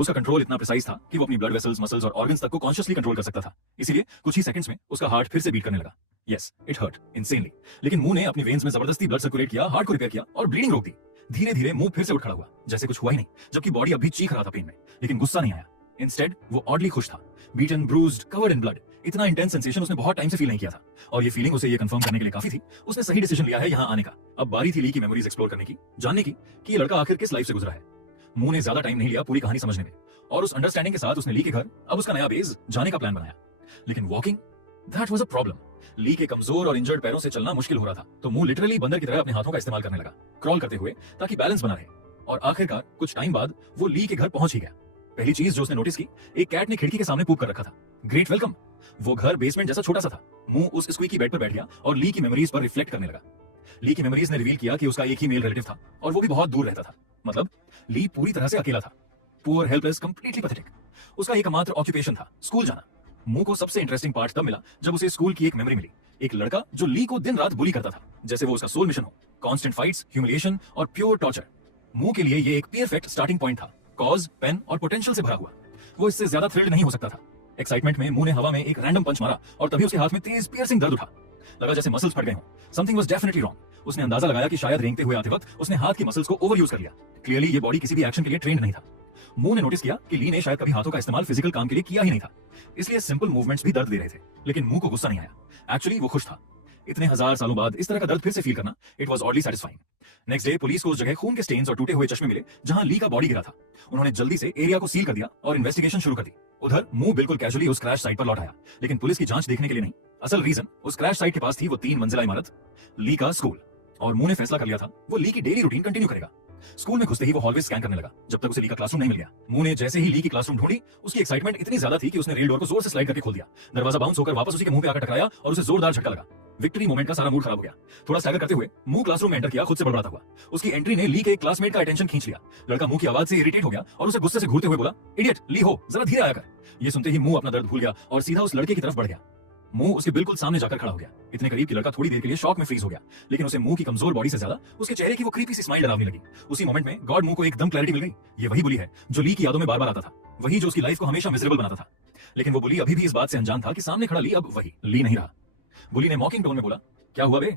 उसका कंट्रोल इतना प्रिसाइज था कि वो अपनी ब्लड वेसल्स, मसल्स और ऑर्गन्स तक को कॉन्शियसली कंट्रोल कर सकता था। इसीलिए कुछ ही सेकंड्स में उसका हार्ट फिर से बीट करने लगा। यस, इट हर्ट इनसेनली, लेकिन मुंह ने अपनी वेन्स में जबरदस्ती ब्लड सर्कुलेट किया, हार्ट को रिपेयर किया और ब्लीडिंग रोक दी। धीरे धीरे मुंह फिर से उठ खड़ा हुआ, जैसे कुछ हुआ ही नहीं, जबकि बॉडी अभी चीख रहा था पेन में, लेकिन गुस्सा नहीं आया। इंस्टेड वो ऑडली खुश था। Beaten, bruised, covered in blood, इतना इंटेंस सेंसेशन उसने बहुत टाइम से फील नहीं किया था, और ये फीलिंग उसे ये कंफर्म करने के लिए काफी थी उसने सही डिसीजन लिया है यहाँ आने का। अब बारी थी ली की मेमोरीज एक्सप्लोर करने की, जानने की कि ये लड़का आखिर किस लाइफ से गुजरा है। मुंह ने ज्यादा टाइम नहीं लिया पूरी कहानी समझने में, और उस अंडरस्टैंडिंग के साथ उसने ली के घर अब उसका नया बेस जाने का प्लान बनाया। लेकिन walking, that was a problem. ली के कमजोर और इंजर्ड पैरों से चलना मुश्किल हो रहा था, तो मुंह लिटरली बंदर की तरह अपने हाथों का इस्तेमाल करने लगा, क्रॉल करते हुए ताकि बैलेंस बना रहे। और आखिरकार कुछ टाइम बाद वो ली के घर पहुंच ही गया। पहली चीज जो उसने नोटिस की, एक कैट ने खिड़की के सामने पूप कर रखा था। Great welcome. वो घर बेसमेंट जैसा छोटा सा था। मुंह उस स्क्वीकी बेड पर बैठ गया और ली की मेमोरीज पर रिफ्लेक्ट करने लगा। ली की मेमोरीज ने रिवील किया कि उसका एक ही मेल रिलेटिव था, और वो भी बहुत दूर रहता था। मतलब ली पूरी तरह से अकेला था, पुअर, हेल्पलेस, कंप्लीटली पैथेटिक। उसका एकमात्र ऑक्यूपेशन था स्कूल जाना। मुंह को सबसे इंटरेस्टिंग पार्ट तब मिला जब उसे स्कूल की एक मेमोरी मिली, एक लड़का जो ली को दिन रात बुली करता था, जैसे वो उसका सोल मिशन हो। कांस्टेंट फाइट्स, ह्यूमिलिएशन और प्योर टॉर्चर। मुंह के लिए ये एक परफेक्ट स्टार्टिंग पॉइंट था, कॉज, पेन और पोटेंशियल से भरा हुआ। वो इससे ज्यादा थ्रिल्ड नहीं हो सकता था। एक्साइटमेंट में मुंह ने हवा में एक रैंडम पंच मारा और तभी उसके हाथ में तेज पियर्सिंग दर्द उठा। लगा जैसे मसल्स फट गए हों। Something was definitely wrong. उसने अंदाजा लगाया कि शायद रेंगते हुए आते वक्त उसने हाथ की मसल्स को ओवर यूज कर लिया। क्लियरली ये बॉडी किसी भी एक्शन के लिए ट्रेंड नहीं था। मुंह ने नोटिस किया कि ली ने शायद कभी हाथों का इस्तेमाल फिजिकल काम के लिए किया ही नहीं था, इसलिए सिंपल मूवमेंट्स भी दर्द दे रहे थे। लेकिन मुंह को गुस्सा नहीं आया। एक्चुअली वो खुश था। इतने हजार सालों बाद इस तरह का दर्द फिर से फील करना, it was oddly satisfying. Next day police को उस जगह खून के स्टेन्स और टूटे हुए चश्मे मिले जहां ली का बॉडी गिरा था। उन्होंने जल्दी से एरिया को सील कर दिया और इन्वेस्टिगेशन शुरू कर दी। उधर मुंह बिल्कुल कैजुअली उस क्रैश साइट पर लौट आया, लेकिन पुलिस की जांच देखने के लिए नहीं। असल रीजन उस क्रैश साइट के पास थी वो 3 मंजिला इमारत, ली का स्कूल। और मुंह ने फैसला कर लिया था वो ली की डेली रूटीन कंटिन्यू करेगा। स्कूल में घुसते ही वो हॉलवे स्कैन करने लगा जब तक उसे ली का क्लासरूम नहीं मिल गया। मुंह ने जैसे ही ली की क्लासरूम ढूंढी, उसकी एक्साइटमेंट इतनी ज्यादा थी कि उसने रेल डोर को जोर से स्लाइड करके खोल दिया। दरवाजा बाउंस होकर वापस उसी के मुंह पे आकर टकराया और उसे जोरदार झटका लगा। विक्ट्री मोमेंट का सारा मूड खराब हो गया। थोड़ा स्टैगर करते हुए मुंह क्लासरूम में एंटर किया, खुद से बड़बड़ाता हुआ। उसकी एंट्री ने ली के एक क्लासमेट का अटेंशन खींच लिया। लड़का मुंह की आवाज से इरिटेट हो गया और उसे गुस्से से घूरते हुए बोला, इडियट, ली हो, जरा धीरे आया कर। ये सुनते ही मुंह अपना दर्द भूल गया और सीधा उस लड़के की तरफ बढ़ गया। मुंह उसके बिल्कुल सामने जाकर खड़ा हो गया, इतने करीब कि लड़का थोड़ी देर के लिए शॉक में फ्रीज हो गया। लेकिन उसे मुंह की कमजोर बॉडी से ज्यादा उसके चेहरे की वो क्रीपी सी स्माइल डरावनी लगी। उसी मोमेंट में गॉड मुंह को एकदम क्लैरिटी मिल गई। ये वही बुली है जो ली की यादों में बार-बार आता था, वही जो उसकी लाइफ को हमेशा मिजरेबल बनाता था। लेकिन वो बुली अभी भी इस बात से अनजान था कि सामने खड़ा ली अब वही ली नहीं रहा। बुली ने मॉकिंग टोन में बोला, क्या हुआ बे?